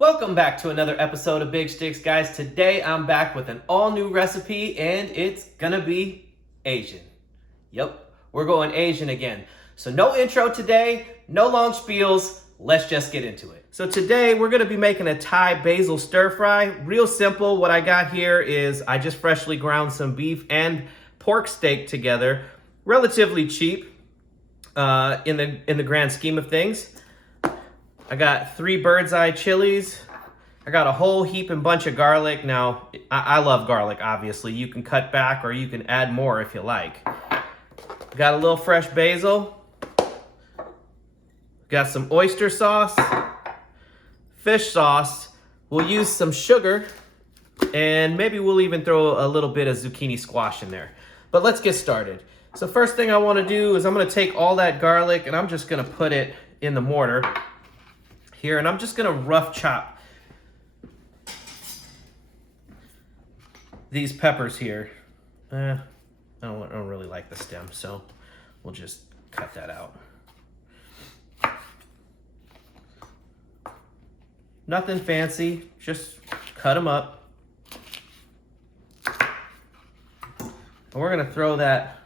Welcome back to another episode of Big Shticks, guys. Today I'm back with an all-new recipe, and it's gonna be Asian. Yep, we're going Asian again. So no intro today, no long spiels, let's just get into it. So today we're gonna be making a Thai Basil Stir Fry. Real simple. What I got here is I just freshly ground some beef and pork steak together. Relatively cheap in the grand scheme of things. I got 3 bird's eye chilies. I got a whole heap and bunch of garlic. Now, I love garlic, obviously. You can cut back or you can add more if you like. Got a little fresh basil. Got some oyster sauce, fish sauce. We'll use some sugar, and maybe we'll even throw a little bit of zucchini squash in there. But let's get started. So first thing I want to do is I'm going to take all that garlic and I'm just going to put it in the mortar here, and I'm just gonna rough chop these peppers here. I don't really like the stem, so we'll just cut that out. Nothing fancy, just cut them up. And we're gonna throw that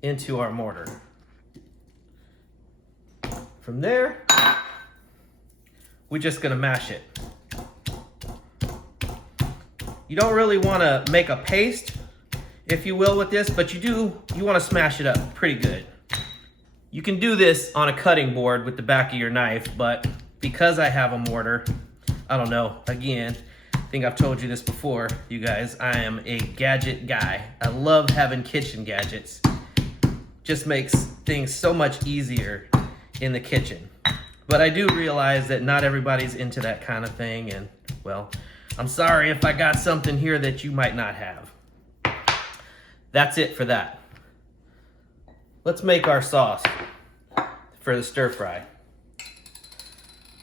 into our mortar. From there, we're just gonna mash it. You don't really wanna make a paste, if you will, with this, but you wanna smash it up pretty good. You can do this on a cutting board with the back of your knife, but because I have a mortar, I don't know, again, I think I've told you this before, you guys, I am a gadget guy. I love having kitchen gadgets. Just makes things so much easier in the kitchen. But I do realize that not everybody's into that kind of thing, and, well, I'm sorry if I got something here that you might not have. That's it for that. Let's make our sauce for the stir fry.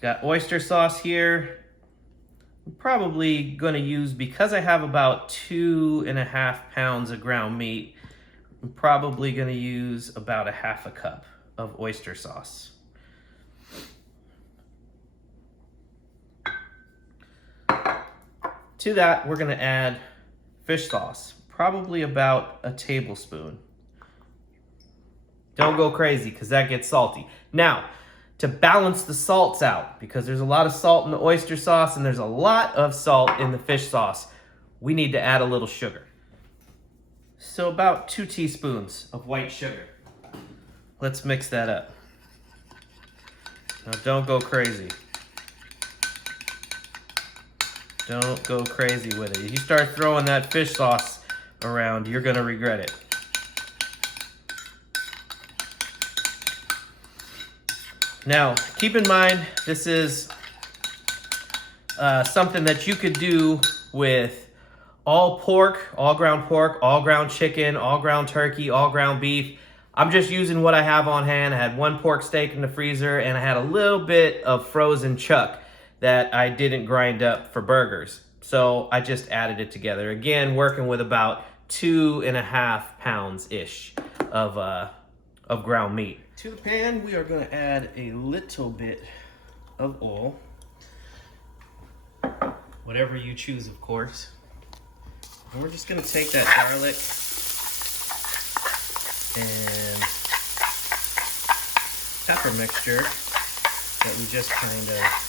Got oyster sauce here. I'm probably going to use, because I have about 2.5 pounds of ground meat, I'm probably going to use about a half a cup of oyster sauce. To that, we're gonna add fish sauce, probably about a tablespoon. Don't go crazy, because that gets salty. Now, to balance the salts out, because there's a lot of salt in the oyster sauce and there's a lot of salt in the fish sauce, we need to add a little sugar. So about 2 teaspoons of white sugar. Let's mix that up. Now don't go crazy. Don't go crazy with it. If you start throwing that fish sauce around, you're gonna regret it. Now, keep in mind, this is something that you could do with all pork, all ground chicken, all ground turkey, all ground beef. I'm just using what I have on hand. I had 1 pork steak in the freezer, and I had a little bit of frozen chuck that I didn't grind up for burgers. So I just added it together. Again, working with about 2.5 pounds-ish of ground meat. To the pan, we are gonna add a little bit of oil. Whatever you choose, of course. And we're just gonna take that garlic and pepper mixture that we just kind of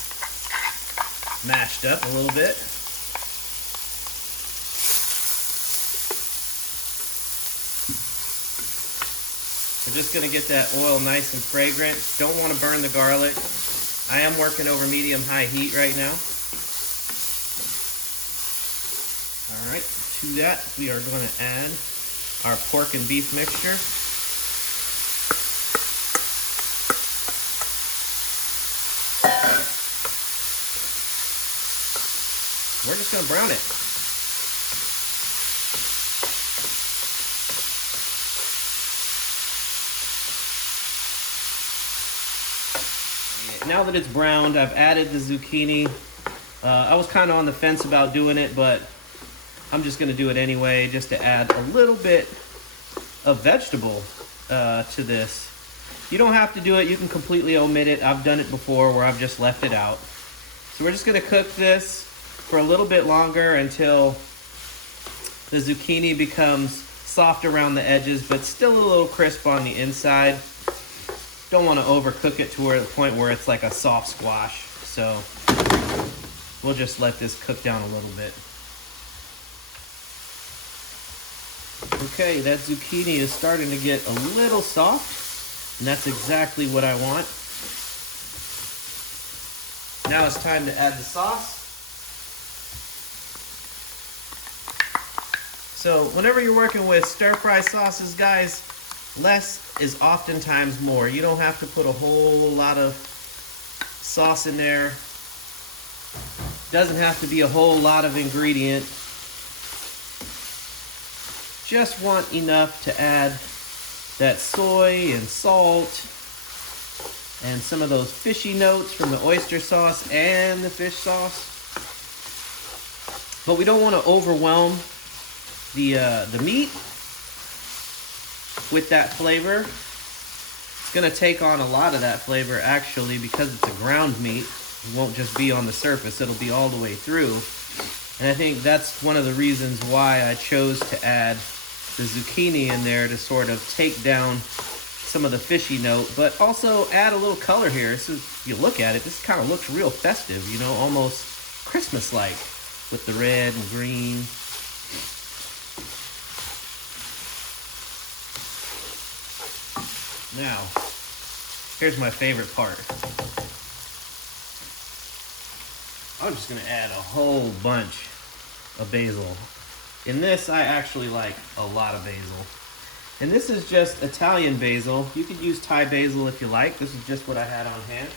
mashed up a little bit. We're just gonna get that oil nice and fragrant. Don't want to burn the garlic. I am working over medium-high heat right now. All right, to that we are gonna add our pork and beef mixture. We're just gonna brown it. Now that it's browned, I've added the zucchini. I was kind of on the fence about doing it, but I'm just gonna do it anyway, just to add a little bit of vegetable to this. You don't have to do it, you can completely omit it. I've done it before where I've just left it out. So we're just gonna cook this for a little bit longer until the zucchini becomes soft around the edges, but still a little crisp on the inside. Don't want to overcook it to the point where it's like a soft squash. So we'll just let this cook down a little bit. Okay, that zucchini is starting to get a little soft, and that's exactly what I want. Now it's time to add the sauce. So whenever you're working with stir-fry sauces, guys, less is oftentimes more. You don't have to put a whole lot of sauce in there. Doesn't have to be a whole lot of ingredient. Just want enough to add that soy and salt and some of those fishy notes from the oyster sauce and the fish sauce. But we don't want to overwhelm the meat with that flavor. It's gonna take on a lot of that flavor actually, because it's a ground meat. It won't just be on the surface, it'll be all the way through. And I think that's one of the reasons why I chose to add the zucchini in there, to sort of take down some of the fishy note, but also add a little color here. So if you look at it, this kind of looks real festive, you know, almost Christmas-like with the red and green. Now, here's my favorite part. I'm just gonna add a whole bunch of basil. In this, I actually like a lot of basil. And this is just Italian basil. You could use Thai basil if you like. This is just what I had on hand.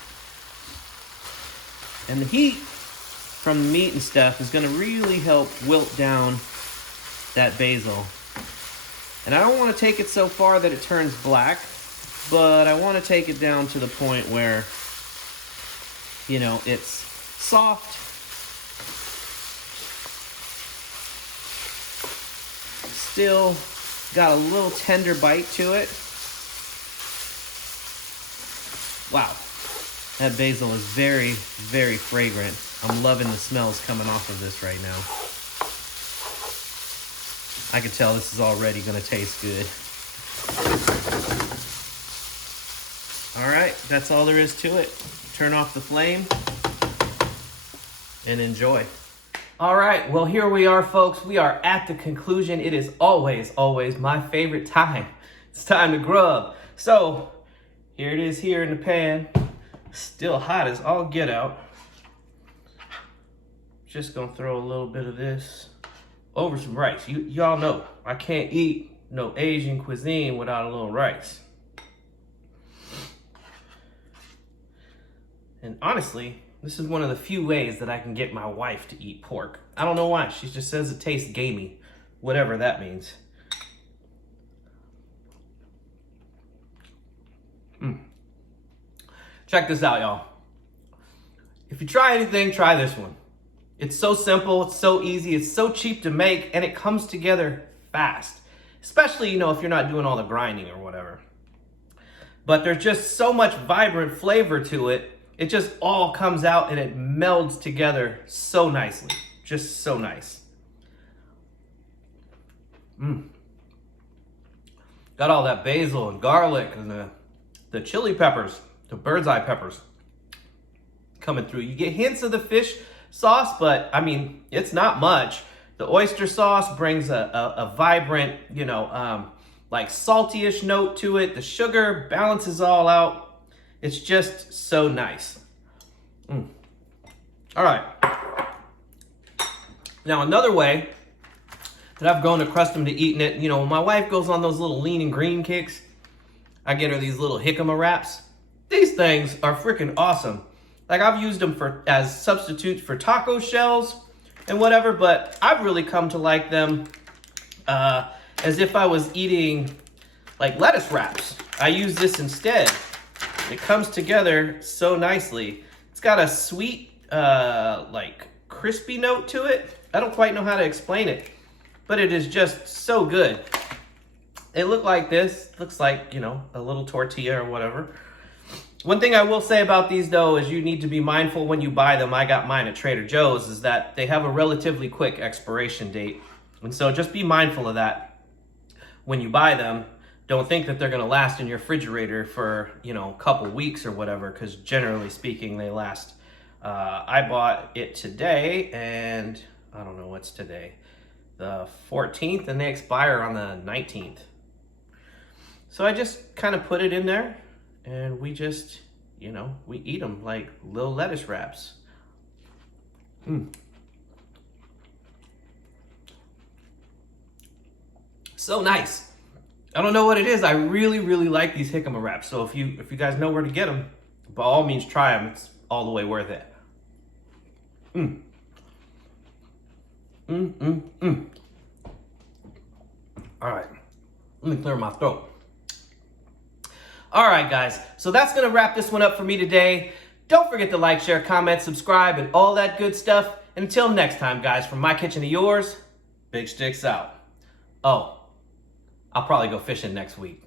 And the heat from the meat and stuff is gonna really help wilt down that basil. And I don't wanna take it so far that it turns black, but I wanna take it down to the point where, you know, it's soft, still got a little tender bite to it. Wow, that basil is very, very fragrant. I'm loving the smells coming off of this right now. I can tell this is already gonna taste good. All right, that's all there is to it. Turn off the flame and enjoy. All right, well, here we are, folks. We are at the conclusion. It is always, always my favorite time. It's time to grub. So here it is here in the pan. Still hot as all get out. Just gonna throw a little bit of this over some rice. Y'all know I can't eat no Asian cuisine without a little rice. And honestly, this is one of the few ways that I can get my wife to eat pork. I don't know why. She just says it tastes gamey, whatever that means. Check this out, y'all. If you try anything, try this one. It's so simple, it's so easy, it's so cheap to make, and it comes together fast. Especially, you know, if you're not doing all the grinding or whatever. But there's just so much vibrant flavor to it. It just all comes out and it melds together so nicely. Just so nice. Got all that basil and garlic and the chili peppers, the bird's eye peppers coming through. You get hints of the fish sauce, but I mean, it's not much. The oyster sauce brings a vibrant, you know, like salty-ish note to it. The sugar balances all out. It's just so nice. All right. Now, another way that I've grown accustomed to eating it, you know, when my wife goes on those little lean and green kicks, I get her these little jicama wraps. These things are freaking awesome. Like, I've used them as substitutes for taco shells and whatever, but I've really come to like them as if I was eating like lettuce wraps. I use this instead. It comes together so nicely. It's got a sweet, like crispy note to it. I don't quite know how to explain it, but it is just so good. It looked like this. Looks like, you know, a little tortilla or whatever. One thing I will say about these though is you need to be mindful when you buy them. I got mine at Trader Joe's, is that they have a relatively quick expiration date. And so just be mindful of that when you buy them. Don't think that they're gonna last in your refrigerator for, you know, a couple weeks or whatever, because generally speaking, they last. I bought it today, and I don't know what's today, the 14th, and they expire on the 19th. So I just kind of put it in there, and we just, you know, we eat them like little lettuce wraps. So nice. I don't know what it is. I really, really like these jicama wraps. So if you guys know where to get them, by all means try them. It's all the way worth it. All right, let me clear my throat. All right, guys. So that's gonna wrap this one up for me today. Don't forget to like, share, comment, subscribe, and all that good stuff. Until next time, guys, from my kitchen to yours, Big Shticks out. Oh, I'll probably go fishing next week.